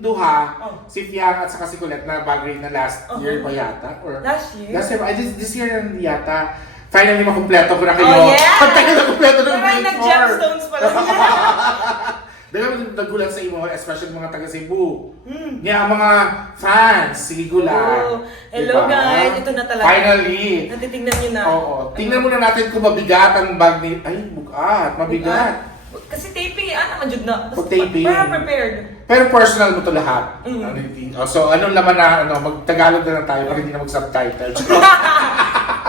duha, Oh. si Fiang at saka si Colette na bagay na last year pa yata. Or Last year? Last year, this year na yata. Finally, makumpleto ko na kayo. Oh, yeah! Pagtagal na kumpleto ng Parang grade 4. nag-gemstones pala sila. Dahil nagulat sa imo, especially mga taga Cebu. Nga ang mga fans, sige gula. Oh, hello guys, ito na talaga. Finally. Natitignan nyo na. Oo. Tingnan muna natin kung mabigat ang bag ni... Ay, bugat. Mabigat. Kasi taping, naman dyan na. Pag taping. Para prepared. Pero personal mo to lahat. So, anong laman na, mag-Tagalog na lang tayo pag hindi na mag-subtitle.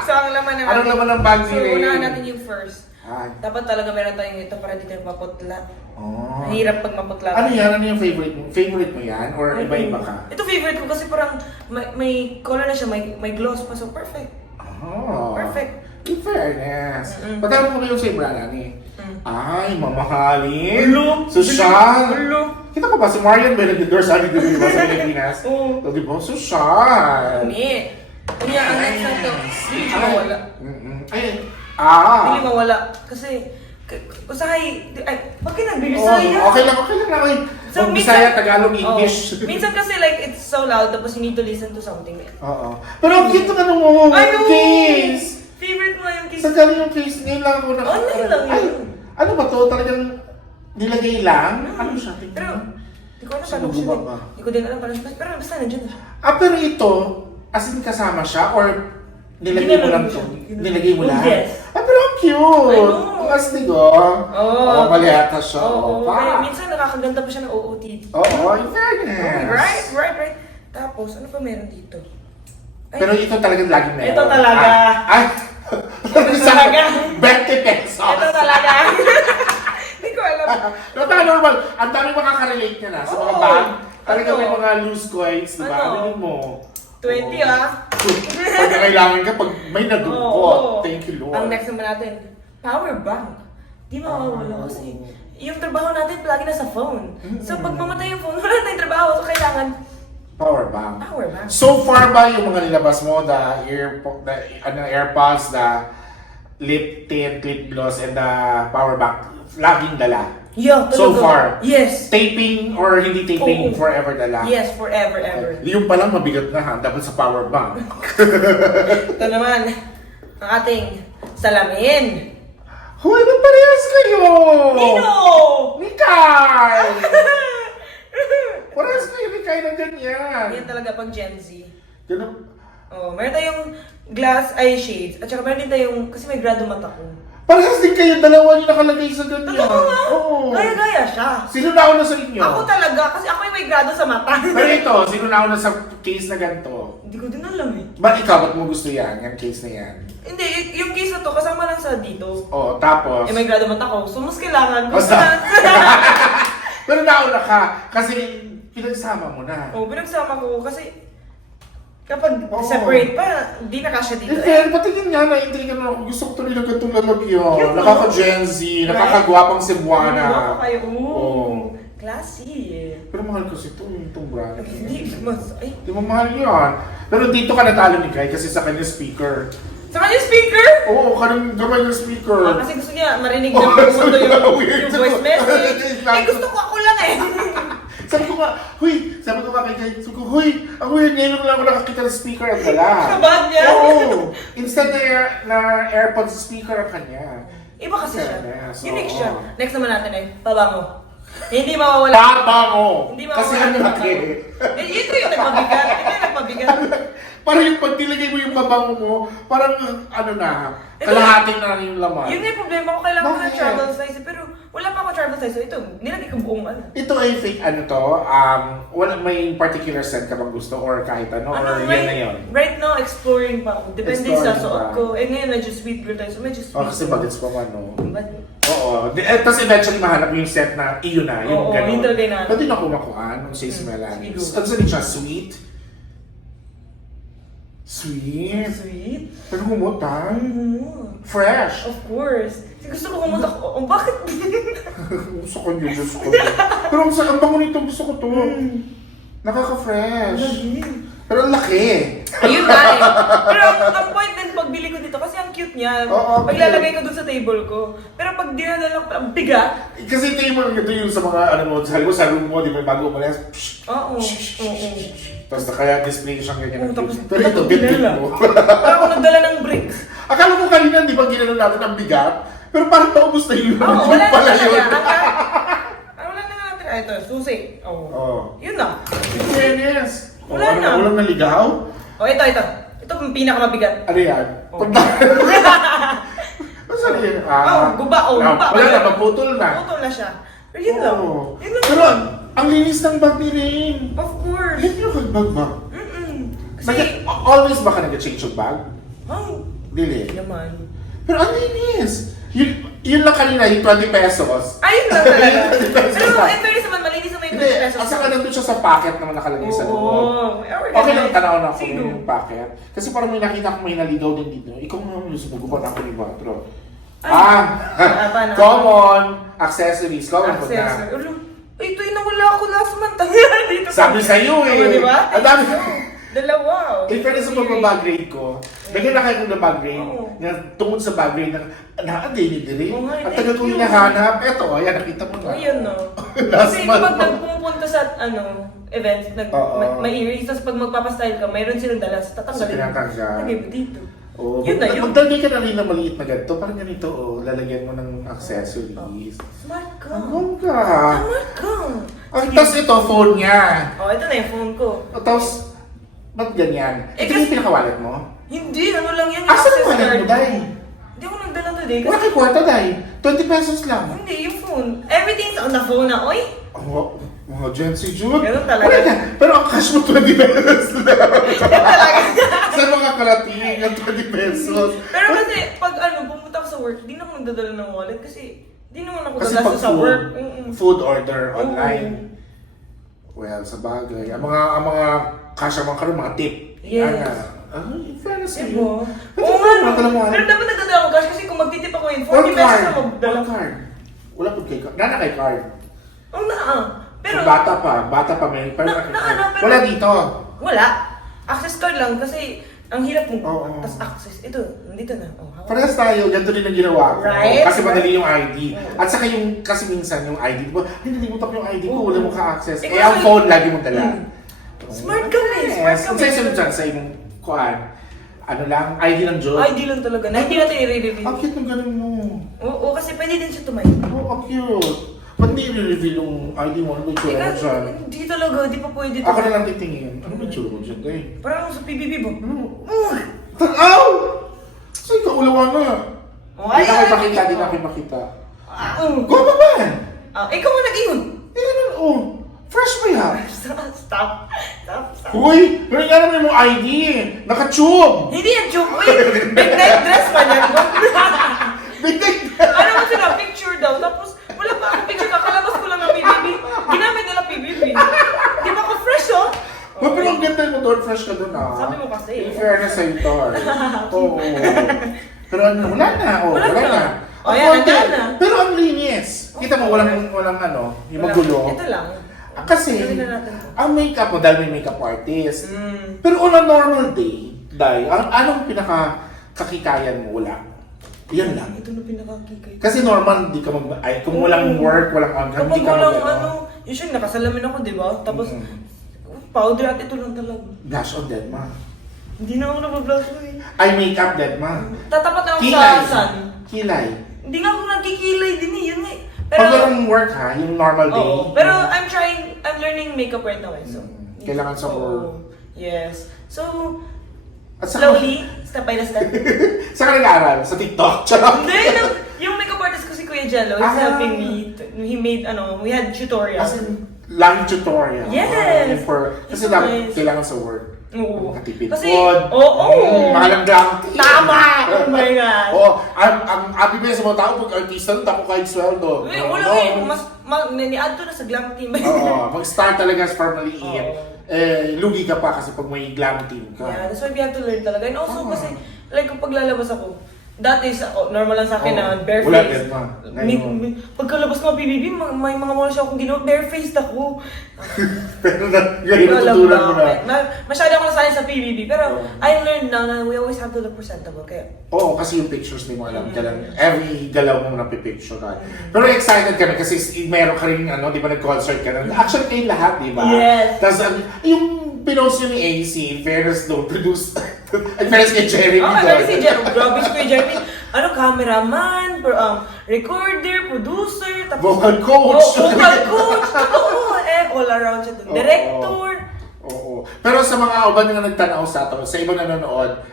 So, ang laman naman. Anong laman ng bag So, ni... unahan natin yung first. Ay. Dapat talaga meron tayong ito para hindi tayo maputla. Oh. Mahirap pag maputla. Ano yan? Ano yung favorite mo? Favorite mo yan? Or iba-iba ka? Ito favorite ko kasi parang may color na siya, may gloss pa. So, perfect. Oh. Perfect. In fairness. Patawag mo ba yung sa Ibrana ni? Ay, mamahalin. Ulo. Social. Ulo. Kita ko ba si Marian Benedictor sa akin dito sa Pilipinas? Oo. So, di ba? Social. Hindi. Kanya, ang next na to. Hindi mawala. Ay, Hindi mawala. Kasi, usahay, pag kinag-Bisaya. Okay lang. Okay. So, Bisaya, Tagalog, English. Minsan kasi like, it's so loud, tapos you need to listen to something. Oo. Pero ang cute naman mo. I know! Case. Favorite mo yung case. Sa galing yung case, ngayon lang ako na... Online lang Ay, yun. ano ba to? Talagang nilagay lang? Ano siya? Tingnan Pero, mo. di ko alam Sino paano siya. gumaba? Di ko din alam paano siya. Pero basta nandiyan na siya. Pero ito, as in kasama siya or nilagay mo lang to? Nilagay mo lang? Yes. Pero ang cute! I know. Ang astig Oo. malihata siya. Oo. Pa. Kaya minsan nakakaganda pa siya ng OOTD. Oo, in fairness. Right. Tapos, ano pa meron dito? Ay, Pero ito talagang laging meron. Ito talaga. Ay! Ito talaga. 20 pesos. ito talaga. Hindi ko alam. Pero normal, ang dami makaka-relate niya na sa mga Oo. bag. Talagang may Ano? mga loose coins, di ba? Ano? Ano mo? 20 Pag kailangan ka, pag may nadugkot. Oo. Thank you, Lord. Ang next naman natin, power bank. Di mawawala kasi yung trabaho natin palagi nasa phone. So pag mamatay yung phone, wala tayong trabaho. So kailangan Power bank. power bank. So far ba yung mga nilabas mo, the AirPods, the lip tint, lip gloss, and the power bank, laging dala? Yeah, So talaga. far? Yes. Taping or hindi taping, Oo. forever dala? Yes, forever, ever. Yung palang mabigat na ha, dapat sa power bank. Ito naman, ang ating salamin. Hoy, ba't parehas kayo? Nino! Ni Kai! Parehas kayo ni Kai na ganyan. Yan talaga pag Gen Z. Ganun. Oh, meron tayong glass eye shades. At saka meron din tayong, kasi may grado mata ko. Parehas din kayo, dalawa yung nakalagay sa ganyan. Totoo nga. Oo. Gaya-gaya siya. Sino na una sa inyo? Ako talaga, kasi ako yung may grado sa mata. Pero ito, sino na una sa case na ganito? Hindi ko din alam eh. Ba't ikaw, ba't mo gusto yan? Yung case na yan? Hindi, yung case na to, kasama lang sa dito. Oo, tapos... Eh, may grado mata ko. So, mas kailangan. Basta. Pero nauna ka, kasi pinagsama mo na. Oh, pinagsama ko kasi kapag Oo. separate pa, di na kasya dito. In fair, patingin nga, na-intrigan ako. Gusto ko tuloy na ganitong lalagyan. Cute, no? Nakaka-Gen Z, nakakagwapang Ano Cebuana. ba kayo? Oo. Classy. Pero mahal kasi ito, itong brand. Hindi, mas, ay. Di mo mahal yan. Pero dito ka natalo ni Kai kasi sa kanya speaker. Sa kanya speaker? Oo, kanang gamay ng speaker. Kasi gusto niya marinig Oh, na so pumunta yung weird. voice message. Eh, gusto ko ako lang eh. Sabi ko nga, sabi ko nga kay Kai, sabi ko, ang weird, ngayon lang ako nakakita ng speaker at wala. Kabad niya? Oo. Instead na AirPods speaker ang kanya. Iba kasi siya. Yes, Unique oo. siya. Next naman natin ay pabango. Hindi mawawala. Pabango! Hindi Kasi mawawala. ang laki. Ito yung nagpabigat. Ito yung nagpabigat. Parang yung pag nilagay mo yung babango mo, parang ano na, kalahating na yung laman. Yun yung problema ko. Kailangan ko ng Bakit? travel size. Pero wala pa ako travel size. So ito, nilagay ko buong ano. Ito ay fake ano to, wala may particular scent ka bang gusto or kahit ano, or yan na yun? Right now, exploring pa ako. Depende sa Exploring suot pa. ko. Eh ngayon, medyo sweet girl tayo. So medyo sweet. Oh, kasi bagets pa man, no? But, Oo. Tapos eventually mahanap mo yung set na iyo na, yung Oo, gano'n. yung talaga yun. Pwede na kumakuhaan ng say smellan. Sige. Ano sa siya? Sweet? Sweet? sweet? Pero humutang. Mhm. Fresh. Of course. Kasi gusto ko kumunta ko. Oh, bakit? Gusto ko yun, gusto ko yun. Pero ang bango nito, gusto ko to. Nakaka-fresh. Pero ang laki. Ayun nga eh. Pero ang point din pagbili ko dito kasi ang cute niya. niya. Oo, Paglalagay ko dun sa table ko. Pero pag dinadala ko, ang bigat. Kasi ito yung mga yung sa mga ano mo, sa room mo, di ba, bago umalis, Oo. tapos kaya display siyang ganyan. Oo, tapos Pero ito, bit mo. Parang ako nagdala ng bricks. Akala mo kanina, di ba, ginano natin ang bigat? Pero parang paubos na yun. Oo, Yun wala na pala talaga. yun. Wala na nga natin. Ito, susi. Oo. Oo. Yun na. Fairness. Wala na. Walang naligaw? Oh, ito. Ito ang pinakamabigat. Ano yan? Oh. Saan yan? Guba. Guba. Wala na, maputol na. Putol na siya. Pero yun lang. Oo. Yun lang. Pero ang linis ng bag ni Rain. Of course. Hindi nyo kagbag ba? Kasi, Always ba ka nag-change of bag? Dili. Hindi naman. Pero ang linis. Yun lang kanina, yung 20 pesos. Ayun lang talaga. 20 pesos Pero, lang. fairness naman, malinis naman yung Hindi, 20 pesos. at saka nandun siya sa packet naman nakalagay sa loob. Oo. Okay lang tanaw na ako Sino? yung packet. Kasi parang may nakita ko may naligaw din dito. Ikaw mo yung sumugupan ako ni Batro. Paano? Common accessories. Common po na. Accessory. Ito yung nawala ako last month. Dito Sabi sa'yo eh. Oo, di ba? Ang dami. Dalawa. In fairness sa pagbabag grade ko, naging na kayo ng bag grade, Oo. na tungkol sa bag grade, daily din. Oo nga, At thank tagal ko you. hinahanap. Eto, ayan, nakita mo na. Ayun no. Last Kasi month. kapag nagpupunta sa events, Oo. may earrings, tapos pag magpapastyle ka, mayroon silang dala, tatanggalin. So, tinatanggal. Lagay mo dito. Oh, Yun na yun. magdalagay ka na rin na maliit na ganito, parang ganito, lalagyan mo ng accessories. Smart ka. Ang ka. Smart ka. Tapos ito, phone niya. Oh, ito na yung phone ko. Tapos, ba't ganyan? Ito kasi- yung pinakawalet mo? Hindi, ano lang yan. Asa access yung wallet mo, card. Day? Hindi ako nagdala today Wala kasi... kay kwarta, Day. 20 pesos lang. Hindi, yung phone. Everything's on the phone na, oy. Oh, mga Gen Z, Jude. Ganun talaga. Wala na. Pero ang cash mo, 20 pesos lang. Yan talaga. Saan mga kalating ang 20 pesos? Pero kasi, pag pumunta ako sa work, di na ako nagdadala ng wallet kasi di naman ako Kasi dadala pag sa work. food order Oo. online, well, sa bagay. Ang mga cash ang mga karoon, mga tip. Yes. In fairness Diba? sa'yo. Oo nga, no. Pero Pero dapat nagdadala ako cash kasi kung magtitip ako yun, 40 pesos na magdala. One card. Wala po kay card. Nana kay card. Oo na. Pero, Kung bata pa may. Pero Na- pero- wala dito. wala. Access card lang kasi ang hirap mo. Oo. Tapos access. Ito, nandito na. Oh, hawak. Parehas tayo, ganito rin ang ginawa ko. Right? Kasi madali yung ID. Oo. At saka yung, kasi minsan yung ID, di ba? Ay, nalimutan ko yung ID ko, Oo. wala mo ka-access. Eh, Eh, ang kasi- phone lagi mong dala. Smart kami, smart Yes. kami. Ang sa'yo dyan sa imong kuhaan, ano lang, ID ng job. ID lang talaga. Na hindi natin i-reveal. Ang cute ng ganun mo. Oo, kasi pwede din siya tumayo. Oh, ang cute. Ba't di i-reveal yung ID mo? Ano ba yung tsura mo dyan? Hindi talaga, di pa pwede. Ako na lang titingin. Ano ba yung tsura mo dyan, eh? Parang sa PBB ba? Tanaw! Saan ka ulawan na? Oh, Di na kayo ay, makita, ay, di na ay. kayo makita. Oh. Goma ba? Ikaw mo nag-iwan. Hindi naman, oh. Fresh ba yan? Stop. Uy! Pero nga naman yung ID eh. Naka-tube! Hindi yan joke. Uy, big night dress pa niyan. Bitig! Ano mo sila, picture daw. Tapos, wala pa akong picture. Kakalabas ko lang ng PBB. Ginamit nila PBB. Di ba ako fresh, oh? Pero ang ganda mo doon, fresh ka doon ah. Sabi mo kasi. In fairness sa'yo, Tor. Oo. Pero ano, wala na. Oh, Wala wala na. na. Oh, Ang yan, konti. nandiyan na. Pero ang linis. Kita mo, walang ano, yung magulo. Ito lang. Kasi, Gawin na natin to. ang makeup mo, dahil may makeup artist. Mm. Pero on a normal day, anong pinaka-kakikayan mo? Wala. Yan lang. Ito na pinakakikay. Kasi normal, di ka kung walang work, walang Kapag hindi ka walang usually nakasalamin ako, di ba? Tapos, powder at ito lang talaga. Blush on dead ma. Hindi na ako nabablush mo eh. Ay, makeup dead ma. Tatapat ako Kilay. sa sun. Kilay. Hindi nga ako nagkikilay din eh, yun eh. Pag walang work ha, yung normal day. Oo. Pero I'm learning makeup right now eh. So, Kailangan sa Oo. work. Yes. So, At saka, slowly, step by step. saka nag-aaral? Sa TikTok? Charot. Hindi, yung makeup artist ko si Kuya Jello, he's Ah. helping me. He made, we had tutorial. As in, live tutorial. Yes. Kasi It's dapat nice. kailangan sa work. Oo. Makatipid Kasi, food. oo. Mahal ang gamit. Tama! Oh my God. Oo. Ang abi ba sa mga tao, pag artista, tako kahit sweldo. Wait, wala eh. Ni-add to na sa glam team. Oo. Mag-start talaga from maliit. Oo. Lugi ka pa kasi pag may glam team ka. Yeah, that's why we have to learn talaga. And also Tama. kasi, like, kapag lalabas ako, Dati, normal lang sa akin na bare Wala face. din pa. Pagkalabas ng PBB, may mga muna siya akong ginawa, bare faced ako. Pero ngayon Alam natutunan mo bakit. na. Masyado ako nasanay sa PBB, pero I learned now na we always have to look presentable. Kaya, Oo, kasi yung pictures ni mo alam ka lang. Every galaw mo napipicture ka. Pero excited kami kasi meron ka rin, di ba, nag-concert ka na. Actually, kayo lahat, di ba? Yes. Tapos, yung pinost yun ni AC, in fairness no, produced, in fairness kay Jeremy. pero si Jeremy, grabe si Kuya Jeremy. Cameraman, recorder, producer, tapos... Vocal coach. Vocal coach, totoo. All around siya dun. Director. Oo. Pero sa mga uban na nagtanaw sa ato, sa ibang nanonood,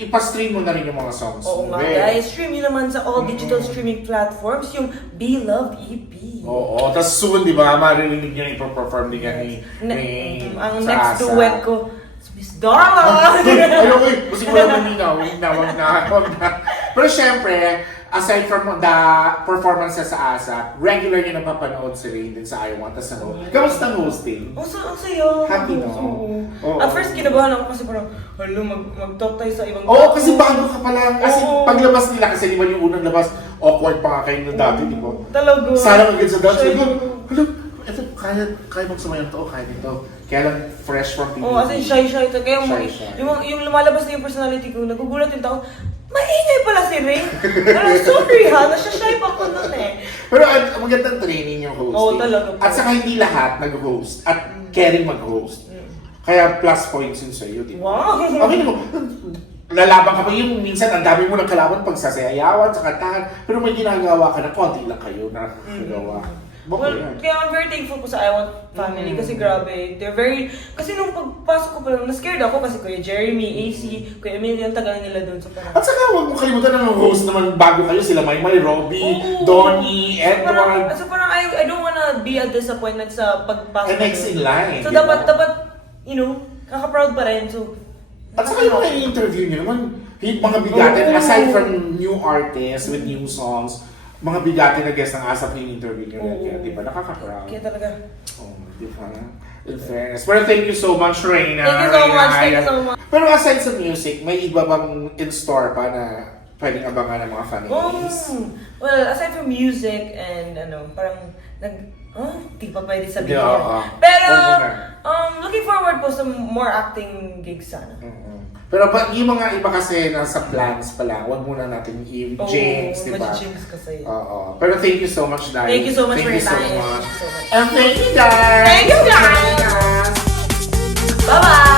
ipastream mo na rin yung mga songs. Oo nga, guys. Stream yun naman sa all digital streaming platforms, yung Be Loved EP. Oo. Tapos soon, di ba, maririnig nyo yung ipaperform din yan Ang sa next ASA. duet ko, Miss Darla! Ay, kasi wala maminaw. Wag na. Pero syempre, aside from the performances sa ASAP, regular nyo napapanood si Rain din sa I Want Us to Know. Kamusta ang hosting? Ang sayo. Happy, no? Oo. At first, kinabahan ako kasi parang, mag-talk tayo sa ibang Oo, kasi bago ka pa lang. Kasi Oo. paglabas nila, kasi di ba yung unang labas, awkward pa nga kayo na dati, di ba? Talaga. Sana mag-get sa dance. Shy. Ito, kaya magsumayan to, kaya nito. Kaya lang fresh from TV. Oo, as in shy ito. Kaya Shy. yung lumalabas na yung personality ko, nagugulat yung tao, maingay pala si Ray. Pero sorry ha, nasya-shy pa ko nun eh. Pero magandang training yung hosting. Oo, talaga. At saka hindi lahat nag-host at caring mag-host. Kaya plus points yun sa'yo, di ba? Wow! Okay mo, lalaban ka pa yung minsan ang dami mo ng kalaban pag sasayawan, sa kantahan, pero may ginagawa ka na konti lang kayo na nagawa. Well, kaya I'm very thankful po sa I Want family kasi grabe, they're very, kasi nung pagpasok ko pa lang, na-scared ako kasi Kuya Jeremy, AC, Kuya Emilio, ang tagal nila dun. So parang, At saka huwag mo kalimutan na ng host naman bago kayo, sila Maymay, Robbie, Oo. Donnie, parang, Edward. so parang I don't wanna be a disappointment sa pagpasok. And next in line, So di ba? dapat, kaka-proud pa rin. So, At saka yung mga interview nyo naman, mga bigatin, Oo. aside from new artists with new songs, mga bigatin na guest ng ASAP yung interview nyo. Oo. Kaya, di ba, nakaka-proud. kaya talaga. Oh, di ba? In fairness. Pero thank you so much, Reina. Thank you so Reina much, thank you Haya. so much. Pero aside sa music, may iba bang in store pa na pwedeng abangan ng mga families? Well, aside from music and parang di pa pwede sabihin. Yeah, Pero, Huwag mo looking forward po sa more acting gigs sana. Pero yung mga iba kasi nasa plans pa lang, wag muna natin i-jinx, di ba? Mag-jinx kasi. Oo. Pero thank you so much, Dari. Thank you so much Thank for you your so time. much. Thank you so much. And thank you, guys! Thank you, guys! Bye-bye!